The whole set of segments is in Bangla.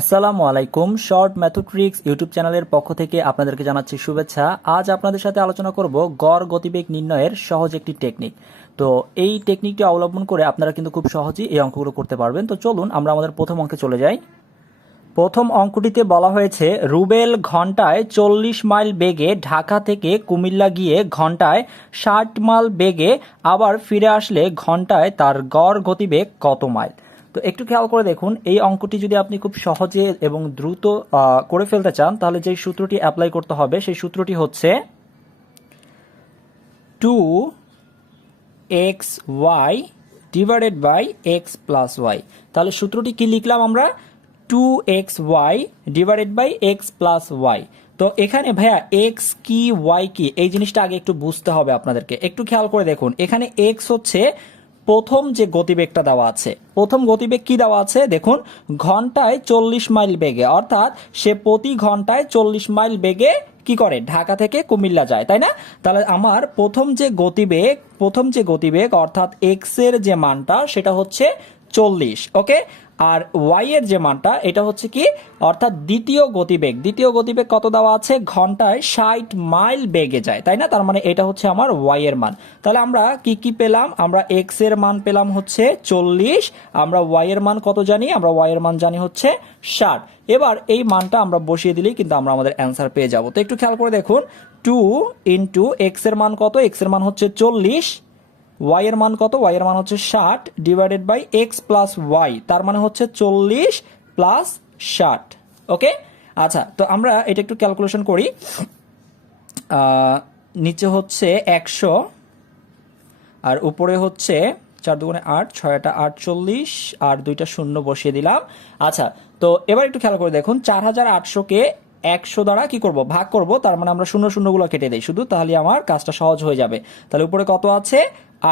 আসসালামু আলাইকুম। শর্ট ম্যাথোট্রিক্স ইউটিউব চ্যানেলের পক্ষ থেকে আপনাদেরকে জানাচ্ছি শুভেচ্ছা। আজ আপনাদের সাথে আলোচনা করব গড় গতিবেগ নির্ণয়ের সহজ একটি টেকনিক। তো এই টেকনিকটি অবলম্বন করে আপনারা কিন্তু খুব সহজেই এই অঙ্কগুলো করতে পারবেন। তো চলুন আমরা আমাদের প্রথম অঙ্কে চলে যাই। প্রথম অঙ্কটিতে বলা হয়েছে রুবেল ঘন্টায় 40 মাইল বেগে ঢাকা থেকে কুমিল্লা গিয়ে ঘন্টায় 60 মাইল বেগে আবার ফিরে আসলে ঘন্টায় তার গড় গতিবেগ কত মাইল। তো একটু খেয়াল করে দেখুন, এই অঙ্কটি যদি আপনি খুব সহজে এবং দ্রুত করে ফেলতে চান তাহলে যে সূত্রটি অ্যাপ্লাই করতে হবে সেই সূত্রটি হচ্ছে 2xy divided by x plus y. তাহলে সূত্রটি কি লিখলাম আমরা? 2xy divided by x plus y. তো এখানে ভাইয়া এক্স কি ওয়াই কি এই জিনিসটা আগে একটু বুঝতে হবে আপনাদেরকে। একটু খেয়াল করে দেখুন, এখানে এক্স হচ্ছে প্রথম যে গতিবেগটা দেওয়া আছে। প্রথম গতিবেগ কি দেওয়া আছে দেখুন, ঘন্টায় 40 মাইল বেগে, অর্থাৎ সে প্রতি ঘন্টায় 40 মাইল বেগে কি করে ঢাকা থেকে কুমিল্লা যায়, তাই না? তাহলে আমার প্রথম যে গতিবেগ অর্থাৎ এক্স এর যে মানটা সেটা হচ্ছে 40, ওকে। আর ওয়াই এর যে মানটা এটা হচ্ছে কি, অর্থাৎ দ্বিতীয় গতিবেগ কত দেওয়া আছে? ঘন্টায় 60 মাইল বেগে যায়, তাই না? তার মানে এটা হচ্ছে আমার ওয়াই এর মান। তাহলে আমরা কি কি পেলাম? আমরা এক্স এর মান পেলাম হচ্ছে 40, আমরা ওয়াই এর মান কত জানি? আমরা ওয়াই এর মান জানি হচ্ছে 60। এবার এই মানটা আমরা বসিয়ে দিলেই কিন্তু আমরা আমাদের অ্যান্সার পেয়ে যাব। তো একটু খেয়াল করে দেখুন, 2 ইন্টু এক্স এর মান কত? এক্স এর মান হচ্ছে 40, ওয়াই এর মান কত? ওয়াই এর মান হচ্ছে 60 divided by x plus y, তার মানে হচ্ছে 40 প্লাস 60, ওকে। আচ্ছা, তো আমরা এটা একটু ক্যালকুলেশন করি। নিচে হচ্ছে 100 আর উপরে হচ্ছে 4 দুগুণে 8, 6টা 48 আর 2টা শূন্য বসিয়ে দিলাম। আচ্ছা, তো এবার একটু খেয়াল করে দেখুন, 4800-কে 100 দ্বারা কি করব? ভাগ করব। তার মানে আমরা শূন্য শূন্যগুলো কেটে দেই শুধু, তাহলে আমার কাজটা সহজ হয়ে যাবে। তাহলে উপরে কত আছে?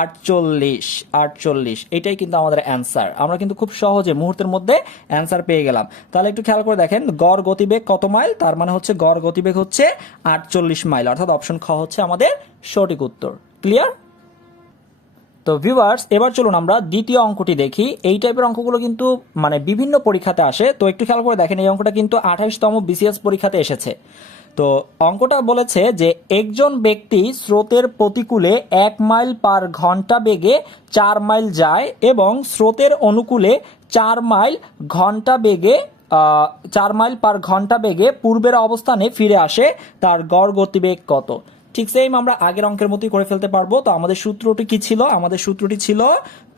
48। এটাই কিন্তু আমাদের অ্যান্সার। আমরা কিন্তু খুব সহজে মুহূর্তের মধ্যে অ্যান্সার পেয়ে গেলাম। তাহলে একটু খেয়াল করে দেখেন, গড় গতিবেগ কত মাইল? তার মানে হচ্ছে গড় গতিবেগ হচ্ছে 48 মাইল, অর্থাৎ অপশন খ হচ্ছে আমাদের সঠিক উত্তর। ক্লিয়ার? তো ভিউয়ার্স, এবার চলুন আমরা দ্বিতীয় অঙ্কটি দেখি। এই টাইপের অঙ্কগুলো কিন্তু মানে বিভিন্ন পরীক্ষাতে আসে। তো একটু খেয়াল করে দেখেন, এই অঙ্কটা কিন্তু 28তম বিসিএস পরীক্ষাতে এসেছে। তো অঙ্কটা বলেছে যে একজন ব্যক্তি স্রোতের প্রতিকূলে 1 মাইল পার ঘন্টা বেগে 4 মাইল যায় এবং স্রোতের অনুকূলে 4 মাইল ঘন্টা বেগে 4 মাইল পার ঘন্টা বেগে পূর্বের অবস্থানে ফিরে আসে, তার গড় গতিবেগ কত? ঠিক সেম আমরা আগের অঙ্কের মতোই করে ফেলতে পারবো। তো আমাদের সূত্রটি কি ছিল? আমাদের সূত্রটি ছিল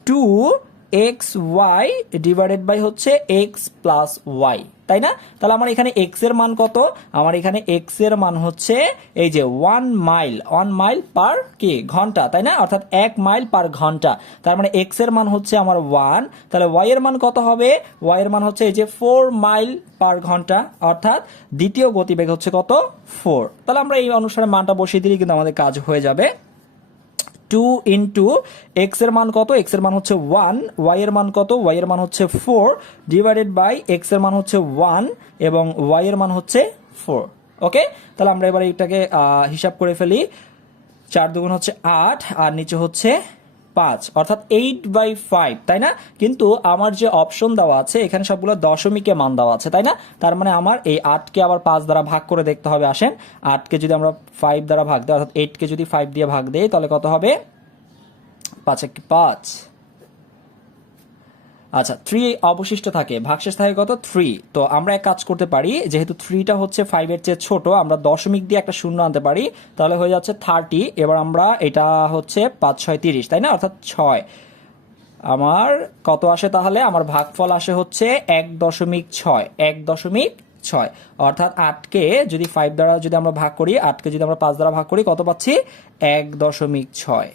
2xy ডিভাইডেড বাই হচ্ছে এক্স প্লাস ওয়াই, তাই না? তাহলে আমার এখানে এক্স এর মান কত? আমার এখানে এক্স এর মান হচ্ছে এই যে 1 মাইল পার কি ঘন্টা, তাই না? অর্থাৎ 1 মাইল পার ঘন্টা। তার মানে এক্স এর মান হচ্ছে আমার 1। তাহলে ওয়াই এর মান কত হবে? ওয়াই এর মান হচ্ছে এই যে 4 মাইল পার ঘন্টা, অর্থাৎ দ্বিতীয় গতিবেগ হচ্ছে কত? 4। তাহলে আমরা এই অনুসারে মানটা বসিয়ে দিলে কিন্তু আমাদের কাজ হয়ে যাবে। 2 ইন্টু এক্স এর মান কত? এক্স এর মান হচ্ছে 1, ওয়াই এর মান কত? ওয়াই এর মান হচ্ছে 4 ডিভাইডেড বাই এক্স এর মান হচ্ছে 1 এবং ওয়াই এর মান হচ্ছে 4, ওকে। তাহলে আমরা এবার এটাকে হিসাব করে ফেলি। 4 দুগুণ হচ্ছে 8 আর নিচে হচ্ছে 5, অর্থাৎ 8/5, তাই না? কিন্তু আমার যে অপশন দেওয়া আছে এখানে সবগুলো দশমিকে মান দেওয়া আছে, তাই না? তার মানে আমার এই 8কে আবার 5 দ্বারা ভাগ করে দেখতে হবে। আসেন, 8কে যদি আমরা 5 দ্বারা ভাগ দিই, অর্থাৎ 8কে যদি 5 দিয়ে ভাগ দেই তাহলে কত হবে? 5 আচ্ছা, 3 অবশিষ্ট থাকে, ভাগশেষ থাকে কত? 3। তো আমরা এক কাজ করতে পারি, যেহেতু 3টা হচ্ছে 5 এর চেয়ে ছোট, আমরা দশমিক দিয়ে একটা শূন্য আনতে পারি, তাহলে হয়ে যাচ্ছে 30। এবার আমরা এটা হচ্ছে 5 6 30, তাই না? অর্থাৎ 6। আমার কত আসে তাহলে? আমার ভাগফল আসে হচ্ছে 1.6, অর্থাৎ 8কে যদি 5 দ্বারা যদি আমরা ভাগ করি, 8কে যদি আমরা 5 দ্বারা ভাগ করি, কত পাচ্ছি? 1.6,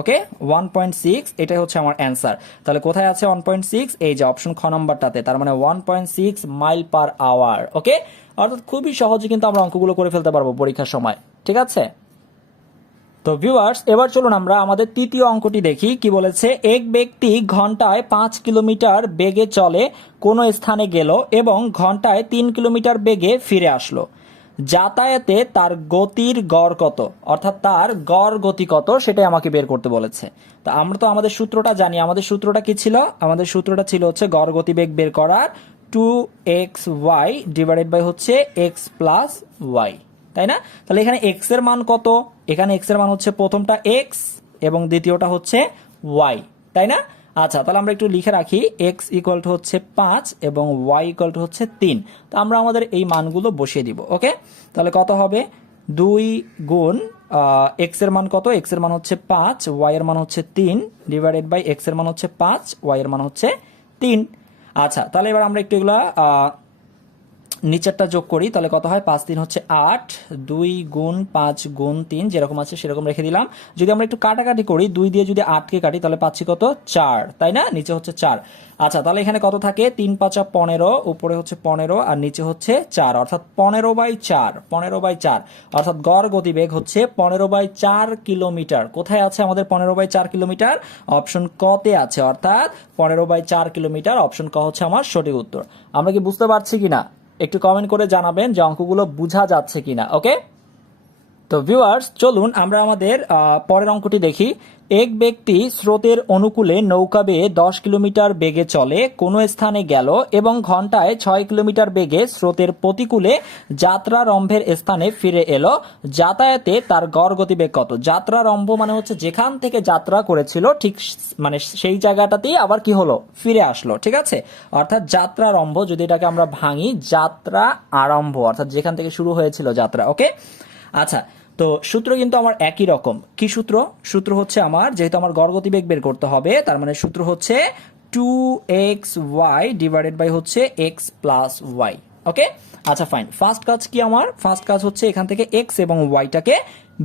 ওকে। 1.6, এটাই হচ্ছে আমার অ্যান্সার। তাহলে কোথায় আছে 1.6? এই যে অপশন খ নম্বরটাতে। তার মানে 1.6 মাইল পার আওয়ার, ওকে। অর্থাৎ খুবই সহজে কিন্তু আমরা অঙ্কগুলো করে ফেলতে পারবো পরীক্ষার সময়, ঠিক আছে? তো ভিউয়ার্স, এবার চলুন আমরা আমাদের তৃতীয় অঙ্কটি দেখি। কি বলেছে? এক ব্যক্তি ঘন্টায় 5 কিলোমিটার বেগে চলে কোনো স্থানে গেল এবং ঘন্টায় 3 কিলোমিটার বেগে ফিরে আসলো। যাতায়াতে তার গতির গড় কত? অর্থাৎ তার গড় গতি কত সেটাই আমাকে বের করতে বলেছে। তো আমরা তো আমাদের সূত্রটা জানি। আমাদের সূত্রটা কি ছিল? আমাদের সূত্রটা ছিল হচ্ছে গড় গতিবেগ বের করার 2xy ডিভাইডেড বাই হচ্ছে x প্লাস ওয়াই, তাই না? তাহলে এখানে x এর মান কত? এখানে x এর মান হচ্ছে প্রথমটা x এবং দ্বিতীয়টা হচ্ছে y, তাই না? আচ্ছা, তাহলে আমরা একটু লিখে রাখি x ইকুয়াল টু হচ্ছে 5 এবং y ইকুয়াল টু হচ্ছে 3। তো আমরা আমাদের এই মানগুলো বসিয়ে দিব। ওকে, তাহলে কত হবে? 2 গুণ x এর মান কত? x এর মান হচ্ছে 5, y এর মান হচ্ছে 3 ডিভাইডেড বাই x এর মান হচ্ছে 5, y এর মান হচ্ছে 3। আচ্ছা, তাহলে এবার আমরা একটু এগুলা নিচেরটা যোগ করি, তাহলে কত হয়? 5 3 হচ্ছে 8, 2 গুণ 5 গুণ 3 যেরকম আছে সেরকম রেখে দিলাম। যদি আমরা একটু কাটাকাটি করি, 2 দিয়ে যদি 8 কে কাটি তাহলে পাচ্ছি কত? 4, তাই না? নিচে হচ্ছে 4। আচ্ছা, তাহলে এখানে কত থাকে? 3 5 15, উপরে হচ্ছে 15 আর নিচে হচ্ছে 4, অর্থাৎ 15/4, 15/4, অর্থাৎ গড় গতিবেগ হচ্ছে 15/4 কিলোমিটার। কোথায় আছে আমাদের 15/4 কিলোমিটার? অপশন ক তে আছে, অর্থাৎ 15/4 কিলোমিটার। অপশন ক হচ্ছে আমার সঠিক উত্তর। আমরা কি বুঝতে পারছি কিনা একটু কমেন্ট করে জানাবেন যে অঙ্কগুলো বোঝা যাচ্ছে কিনা। ওকে, তো ভিউয়ার্স চলুন আমরা আমাদের পরের অঙ্কটি দেখি। এক ব্যক্তি স্রোতের অনুকূলে নৌকা বেয়ে 10 কিলোমিটার বেগে চলে কোনো স্থানে গেল এবং ঘন্টায় 6 কিলোমিটার বেগে স্রোতের প্রতিকূলে যাত্রারম্ভের স্থানে ফিরে এলো। যাতায়াতে তার গড় গতিবেগ কত? যাত্রারম্ভ মানে হচ্ছে যেখান থেকে যাত্রা করেছিল ঠিক মানে সেই জায়গাটাতেই আবার কি হলো? ফিরে আসলো। ঠিক আছে, অর্থাৎ যাত্রারম্ভ, যদি এটাকে আমরা ভাঙি, যাত্রা আরম্ভ, অর্থাৎ যেখান থেকে শুরু হয়েছিল যাত্রা। ওকে, আচ্ছা, তো সূত্র কিন্তু আমার একই রকম। কি সূত্র? সূত্র হচ্ছে আমার, যেহেতু আমার গড় গতিবেগ বের করতে হবে, তার মানে সূত্র হচ্ছে 2xy ডিভাইডেড বাই হচ্ছে x প্লাস ওয়াই। ওকে, আচ্ছা ফাইন। ফার্স্ট কাজ কি আমার? ফার্স্ট কাজ হচ্ছে এখান থেকে x এবং ওয়াইটাকে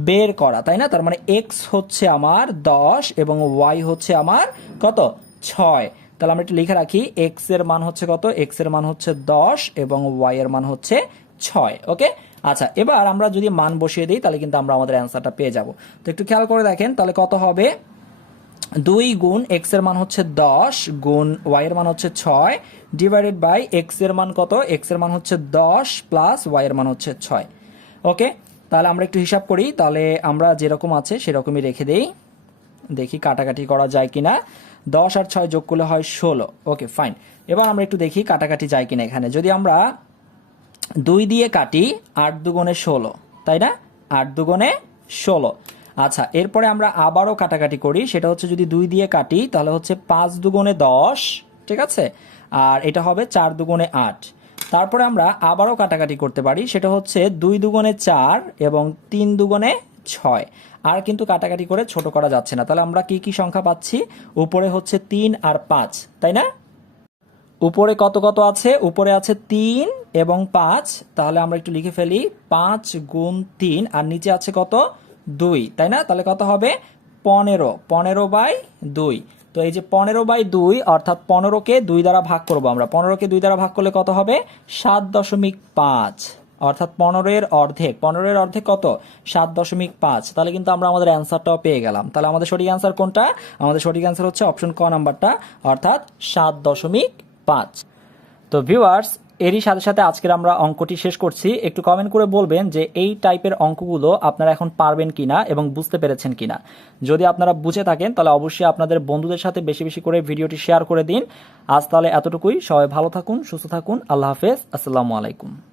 বের করা, তাই না? তার মানে x হচ্ছে আমার 10 এবং y হচ্ছে আমার কত? 6। তাহলে আমরা একটু লিখে রাখি, x এর মান হচ্ছে কত? x এর মান হচ্ছে 10 এবং y এর মান হচ্ছে 6। ওকে, আচ্ছা, এবার আমরা যদি মান বসিয়ে দিই তাহলে কিন্তু আমরা আমাদের অ্যান্সারটা পেয়ে যাব। তো একটু খেয়াল করে দেখেন, তাহলে কত হবে? 2 গুণ x এর মান হচ্ছে 10 গুণ y এর মান হচ্ছে 6 ডিভাইডেড বাই x এর মান কত? x এর মান হচ্ছে 10 প্লাস y এর মান হচ্ছে 6। ওকে, তাহলে আমরা একটু হিসাব করি, তাহলে আমরা যেরকম আছে সেরকমই রেখে দেই, দেখি কাটাকাটি করা যায় কিনা। 10 আর 6 যোগ করলে হয় 16। ওকে ফাইন, এবার আমরা একটু দেখি কাটাকাটি যায় কিনা। এখানে যদি আমরা 2 দিয়ে কাটি, 8 দুগুণে 16, তাই না? 8 দুগুণে 16। আচ্ছা, এরপরে আমরা আবারও কাটাকাটি করি, সেটা হচ্ছে যদি 2 দিয়ে কাটি তাহলে হচ্ছে 5 দুগুণে 10, ঠিক আছে? আর এটা হবে 4 দুগুণে 8। তারপরে আমরা আবারও কাটাকাটি করতে পারি, সেটা হচ্ছে 2 দুগুণে 4 এবং 3 দুগুণে 6। আর কিন্তু কাটাকাটি করে ছোট করা যাচ্ছে না। তাহলে আমরা কি কি সংখ্যা পাচ্ছি? উপরে হচ্ছে 3 আর 5, তাই না? উপরে কত কত আছে? উপরে আছে 3 এবং 5, তাহলে আমরা একটু লিখে ফেলি 5 গুণ 3, আর নিচে আছে কত? 2, তাই না? তাহলে কত হবে? 15, 15/2। তো এই যে 15/2, অর্থাৎ 15কে 2 দ্বারা ভাগ করব আমরা। 15কে 2 দ্বারা ভাগ করলে কত হবে? 7.5, অর্থাৎ 15 এর অর্ধেক। 15 এর অর্ধেক কত? 7.5। তাহলে কিন্তু আমরা আমাদের অ্যান্সারটাও পেয়ে গেলাম। তাহলে আমাদের সঠিক অ্যান্সার কোনটা? আমাদের সঠিক অ্যান্সার হচ্ছে অপশন ক নাম্বারটা, অর্থাৎ 7.5। তো ভিউয়ার্স, এরই সাথে সাথে আজকের আমরা অঙ্কটি শেষ করছি। একটু কমেন্ট করে বলবেন যে এই টাইপের অঙ্কগুলো আপনারা এখন পারবেন কিনা এবং বুঝতে পেরেছেন কিনা। যদি আপনারা বুঝে থাকেন তাহলে অবশ্যই আপনাদের বন্ধুদের সাথে বেশি বেশি করে ভিডিওটি শেয়ার করে দিন। আজ তাহলে এতটুকুই। সবাই ভালো থাকুন, সুস্থ থাকুন। আল্লাহ হাফেজ, আসসালামু আলাইকুম।